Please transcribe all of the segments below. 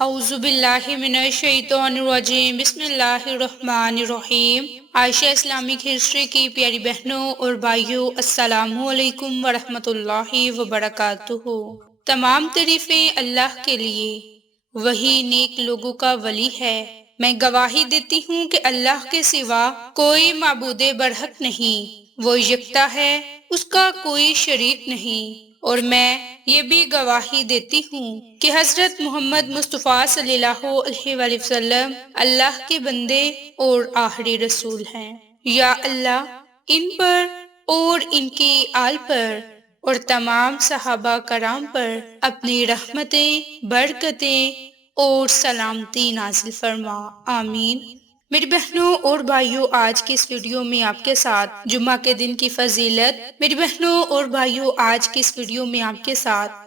اعوذ باللہ من الشیطان الرجیم، بسم اللہ الرحمن الرحیم۔ عائشہ اسلامک ہسٹری کی پیاری بہنوں اور بھائیوں، السلام علیکم ورحمۃ اللہ وبرکاتہ۔ تمام تعریفیں اللہ کے لیے، وہی نیک لوگوں کا ولی ہے۔ میں گواہی دیتی ہوں کہ اللہ کے سوا کوئی معبود برحق نہیں، وہ یکتا ہے، اس کا کوئی شریک نہیں۔ اور میں یہ بھی گواہی دیتی ہوں کہ حضرت محمد مصطفیٰ صلی اللہ علیہ وآلہ وسلم اللہ کے بندے اور آخری رسول ہیں۔ یا اللہ ان پر اور ان کی آل پر اور تمام صحابہ کرام پر اپنی رحمتیں، برکتیں اور سلامتی نازل فرما، آمین۔ میری بہنوں اور بھائیوں، آج کی اس ویڈیو میں آپ کے ساتھ جمعہ کے دن کی فضیلت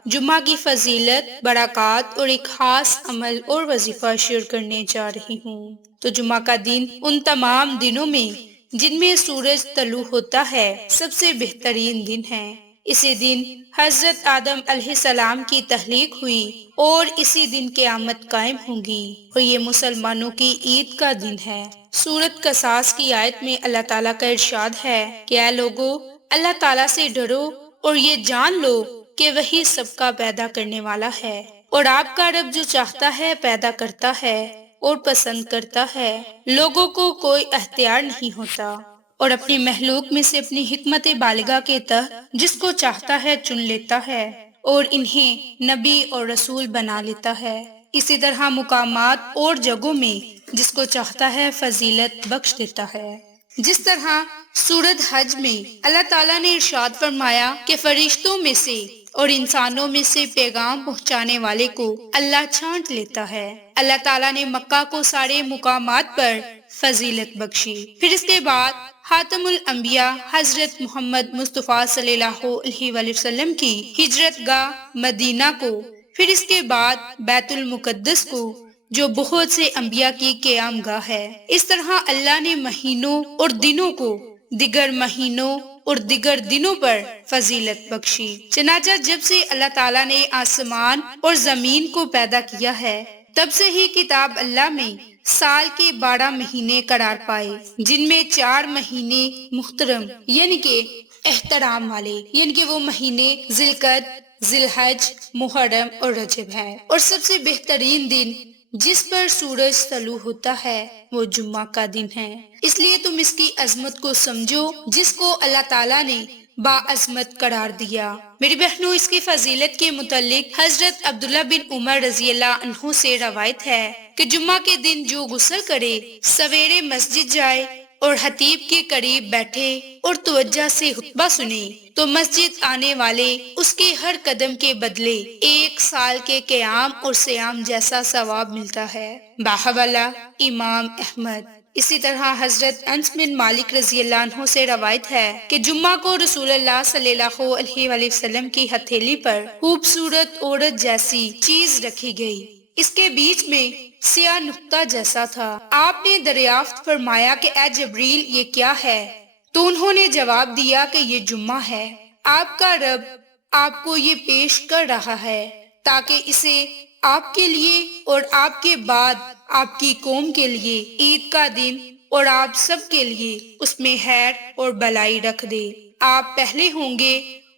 جمعہ کی فضیلت، برکات اور ایک خاص عمل اور وظیفہ شیئر کرنے جا رہی ہوں۔ تو جمعہ کا دن ان تمام دنوں میں جن میں سورج طلوع ہوتا ہے سب سے بہترین دن ہے۔ اسی دن حضرت آدم علیہ السلام کی تخلیق ہوئی اور اسی دن قیامت قائم ہوگی، اور یہ مسلمانوں کی عید کا دن ہے۔ سورۃ قصص کی آیت میں اللہ تعالیٰ کا ارشاد ہے کہ اے لوگو، اللہ تعالیٰ سے ڈرو اور یہ جان لو کہ وہی سب کا پیدا کرنے والا ہے، اور آپ کا رب جو چاہتا ہے پیدا کرتا ہے اور پسند کرتا ہے۔ لوگوں کو کوئی اختیار نہیں ہوتا، اور اپنی مخلوق میں سے اپنی حکمت بالغہ کے تحت جس کو چاہتا ہے چن لیتا ہے اور انہیں نبی اور رسول بنا لیتا ہے۔ اسی طرح مقامات اور جگہوں میں جس کو چاہتا ہے فضیلت بخش دیتا ہے۔ جس طرح سورۃ حج میں اللہ تعالیٰ نے ارشاد فرمایا کہ فرشتوں میں سے اور انسانوں میں سے پیغام پہنچانے والے کو اللہ چھانٹ لیتا ہے۔ اللہ تعالیٰ نے مکہ کو سارے مقامات پر فضیلت بخشی۔ پھر اس کے بعد خاتم الانبیاء حضرت محمد مصطفیٰ صلی اللہ علیہ وآلہ وسلم کی ہجرت گاہ مدینہ کو، پھر اس کے بعد بیت المقدس کو جو بہت سے انبیاء کی قیام گاہ ہے۔ اس طرح اللہ نے مہینوں اور دنوں کو دیگر مہینوں اور دیگر دنوں پر فضیلت بخشی۔ چنانچہ جب سے اللہ تعالیٰ نے آسمان اور زمین کو پیدا کیا ہے، تب سے ہی کتاب اللہ میں سال کے 12 مہینے قرار پائے، جن میں 4 مہینے محترم یعنی کہ احترام والے، یعنی کہ وہ مہینے ذی القعدہ، ذی الحج، محرم اور رجب ہے، اور سب سے بہترین دن جس پر سورج طلوع ہوتا ہے وہ جمعہ کا دن ہے۔ اس لیے تم اس کی عظمت کو سمجھو جس کو اللہ تعالیٰ نے باعظمت قرار دیا۔ میری بہنوں، اس کی فضیلت کے متعلق حضرت عبداللہ بن عمر رضی اللہ عنہ سے روایت ہے کہ جمعہ کے دن جو غسل کرے، سویرے مسجد جائے اور خطیب کے قریب بیٹھے اور توجہ سے خطبہ سنے، تو مسجد آنے والے اس کے ہر قدم کے بدلے 1 سال کے قیام اور صیام جیسا ثواب ملتا ہے۔ باحوالہ امام احمد۔ اسی طرح حضرت انس بن مالک رضی اللہ عنہ سے روایت ہے کہ جمعہ کو رسول اللہ صلی اللہ علیہ وآلہ وسلم کی ہتھیلی پر خوبصورت عورت جیسی چیز رکھی گئی، اس کے بیچ میں سیاہ نقطہ جیسا تھا۔ آپ نے دریافت فرمایا کہ اے جبریل، یہ کیا ہے؟ تو انہوں نے جواب دیا کہ یہ جمعہ ہے، آپ کا رب آپ کو یہ پیش کر رہا ہے تاکہ اسے آپ کے لیے اور آپ کے بعد آپ کی قوم کے لیے عید کا دن اور آپ سب کے لیے اس میں خیر اور بھلائی رکھ دے۔ آپ پہلے ہوں گے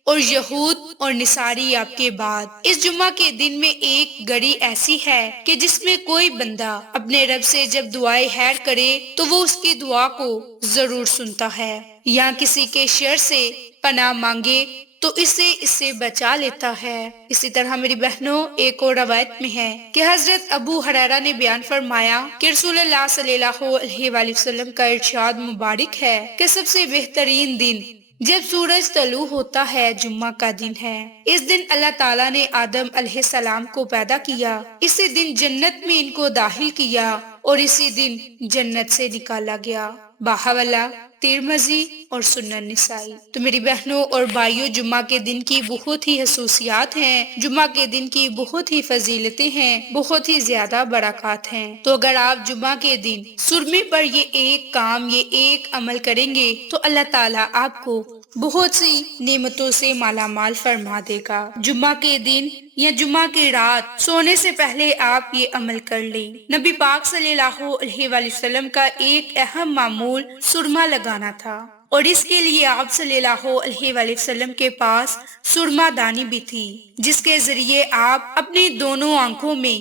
اور یہود اور نصاری آپ کے بعد۔ اس جمعہ کے دن میں ایک گھڑی ایسی ہے کہ جس میں کوئی بندہ اپنے رب سے جب دعائے خیر کرے تو وہ اس کی دعا کو ضرور سنتا ہے، یا کسی کے شر سے پناہ مانگے تو اس سے بچا لیتا ہے۔ اسی طرح میری بہنوں، ایک اور روایت میں ہے کہ حضرت ابو ہریرہ نے بیان فرمایا کہ رسول اللہ صلی اللہ علیہ وآلہ وسلم کا ارشاد مبارک ہے کہ سب سے بہترین دن جب سورج طلوع ہوتا ہے جمعہ کا دن ہے۔ اس دن اللہ تعالیٰ نے آدم علیہ السلام کو پیدا کیا، اسی دن جنت میں ان کو داخل کیا اور اسی دن جنت سے نکالا گیا۔ باحوالہ ترمذی اور سنن نسائی۔ تو میری بہنوں اور بھائیوں، جمعہ کے دن کی بہت ہی خصوصیات ہیں، جمعہ کے دن کی بہت ہی فضیلتیں ہیں، بہت ہی زیادہ برکات ہیں۔ تو اگر آپ جمعہ کے دن سرمے پر یہ ایک کام، یہ ایک عمل کریں گے تو اللہ تعالیٰ آپ کو بہت سی نعمتوں سے مالا مال فرما دے گا۔ جمعہ کے دن یا جمعہ کی رات سونے سے پہلے آپ یہ عمل کر لیں۔ نبی پاک صلی اللہ علیہ وآلہ وسلم کا ایک اہم معمول سرما لگانا تھا، اور اس کے لیے آپ صلی اللہ علیہ وآلہ وسلم کے پاس سرما دانی بھی تھی، جس کے ذریعے آپ اپنی دونوں آنکھوں میں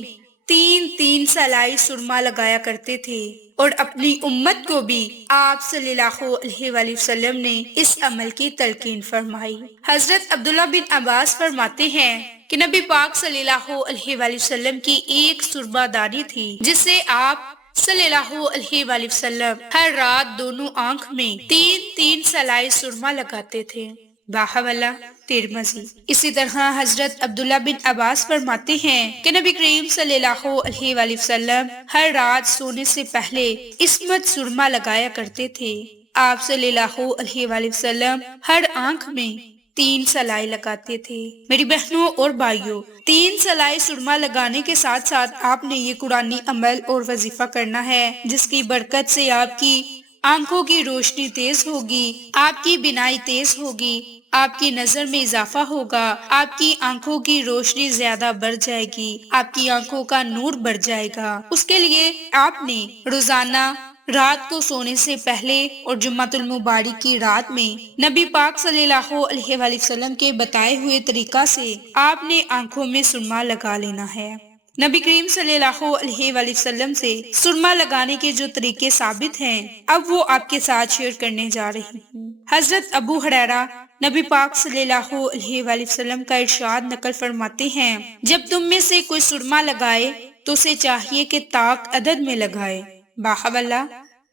3 سلائی سرما لگایا کرتے تھے، اور اپنی امت کو بھی آپ صلی اللہ علیہ وآلہ وسلم نے اس عمل کی تلقین فرمائی۔ حضرت عبداللہ بن عباس فرماتے ہیں کہ نبی پاک صلی اللہ علیہ وآلہ وسلم کی ایک سرما دانی تھی، جس سے آپ صلی اللہ علیہ وآلہ وسلم ہر رات دونوں آنکھ میں 3 سلائی سرما لگاتے تھے۔ باحوالہ ترمذی۔ اسی طرح حضرت عبداللہ بن عباس فرماتے ہیں کہ نبی کریم صلی اللہ علیہ وآلہ وسلم ہر رات سونے سے پہلے عصمت سرما لگایا کرتے تھے۔ آپ صلی اللہ علیہ وآلہ وسلم ہر آنکھ میں 3 سلائی لگاتے تھے۔ میری بہنوں اور بھائیوں، 3 سلائی سرما لگانے کے ساتھ ساتھ آپ نے یہ قرآنی عمل اور وظیفہ کرنا ہے، جس کی برکت سے آپ کی آنکھوں کی روشنی تیز ہوگی، آپ کی بینائی تیز ہوگی، آپ کی نظر میں اضافہ ہوگا، آپ کی آنکھوں کی روشنی زیادہ بڑھ جائے گی، آپ کی آنکھوں کا نور بڑھ جائے گا۔ اس کے لیے آپ نے روزانہ رات کو سونے سے پہلے اور جمعۃ المبارک کی رات میں نبی پاک صلی اللہ علیہ وآلہ وسلم کے بتائے ہوئے طریقہ سے آپ نے آنکھوں میں سرما لگا لینا ہے۔ نبی کریم صلی اللہ علیہ وآلہ وسلم سے سرما لگانے کے جو طریقے ثابت ہیں، اب وہ آپ کے ساتھ شیئر کرنے جا رہی ہوں۔ حضرت ابو ہریرہ نبی پاک صلی اللہ علیہ وآلہ وسلم کا ارشاد نقل فرماتے ہیں، جب تم میں سے کوئی سرما لگائے تو اسے چاہیے کہ طاق عدد میں لگائے۔ باحوالہ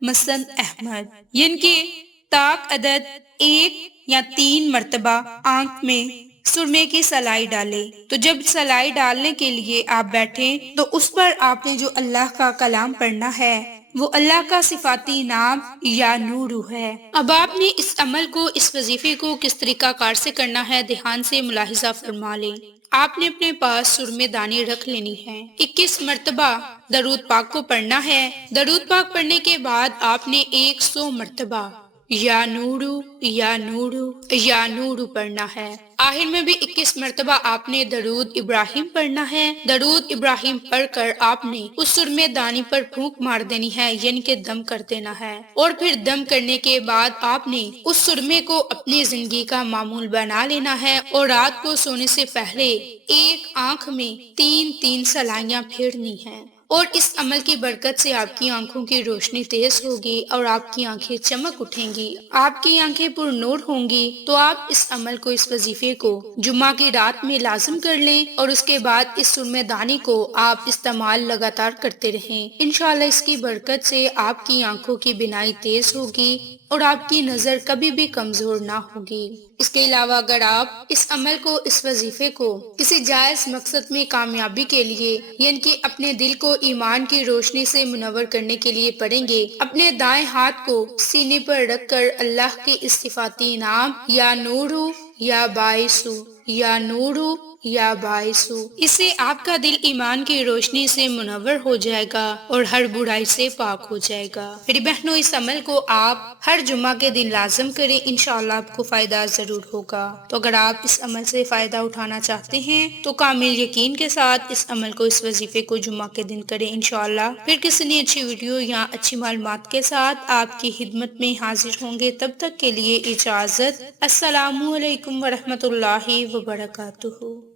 مسند احمد۔ یعنی کہ طاق عدد 1 یا 3 مرتبہ آنکھ میں سرمے کی سلائی ڈالے۔ تو جب سلائی ڈالنے کے لیے آپ بیٹھیں تو اس پر آپ نے جو اللہ کا کلام پڑھنا ہے وہ اللہ کا صفاتی نام یا نورو ہے۔ اب آپ نے اس عمل کو، اس وظیفے کو کس طریقہ کار سے کرنا ہے، دھیان سے ملاحظہ فرما لیں۔ آپ نے اپنے پاس سرمے دانی رکھ لینی ہے، 21 مرتبہ درود پاک کو پڑھنا ہے۔ درود پاک پڑھنے کے بعد آپ نے 100 مرتبہ یا نورو یا نورو یا نورو پڑھنا ہے۔ آخر میں بھی 21 مرتبہ آپ نے درود ابراہیم پڑھنا ہے۔ درود ابراہیم پڑھ کر آپ نے اس سرمے دانی پر پھونک مار دینی ہے، یعنی کہ دم کر دینا ہے، اور پھر دم کرنے کے بعد آپ نے اس سرمے کو اپنی زندگی کا معمول بنا لینا ہے، اور رات کو سونے سے پہلے ایک آنکھ میں 3 سلائیاں پھیرنی ہیں۔ اور اس عمل کی برکت سے آپ کی آنکھوں کی روشنی تیز ہوگی اور آپ کی آنکھیں چمک اٹھیں گی، آپ کی آنکھیں پر نور ہوں گی۔ تو آپ اس عمل کو، اس وظیفے کو جمعہ کی رات میں لازم کر لیں، اور اس کے بعد اس سرمے دانی کو آپ استعمال لگاتار کرتے رہیں۔ انشاءاللہ اس کی برکت سے آپ کی آنکھوں کی بینائی تیز ہوگی اور آپ کی نظر کبھی بھی کمزور نہ ہوگی۔ اس کے علاوہ اگر آپ اس عمل کو، اس وظیفے کو کسی جائز مقصد میں کامیابی کے لیے، یعنی کہ اپنے دل کو ایمان کی روشنی سے منور کرنے کے لیے پڑھیں گے، اپنے دائیں ہاتھ کو سینے پر رکھ کر اللہ کے اس صفاتی نام یا نورو یا باعثو یا نورو یا باعثو، اس سے آپ کا دل ایمان کی روشنی سے منور ہو جائے گا اور ہر برائی سے پاک ہو جائے گا۔ میری بہنوں، اس عمل کو آپ ہر جمعہ کے دن لازم کریں، انشاءاللہ آپ کو فائدہ ضرور ہوگا۔ تو اگر آپ اس عمل سے فائدہ اٹھانا چاہتے ہیں تو کامل یقین کے ساتھ اس عمل کو، اس وظیفے کو جمعہ کے دن کریں انشاءاللہ۔ پھر کسی نئی اچھی ویڈیو یا اچھی معلومات کے ساتھ آپ کی خدمت میں حاضر ہوں گے۔ تب تک کے لیے اجازت۔ السلام علیکم ورحمۃ اللہ وبرکاتہ۔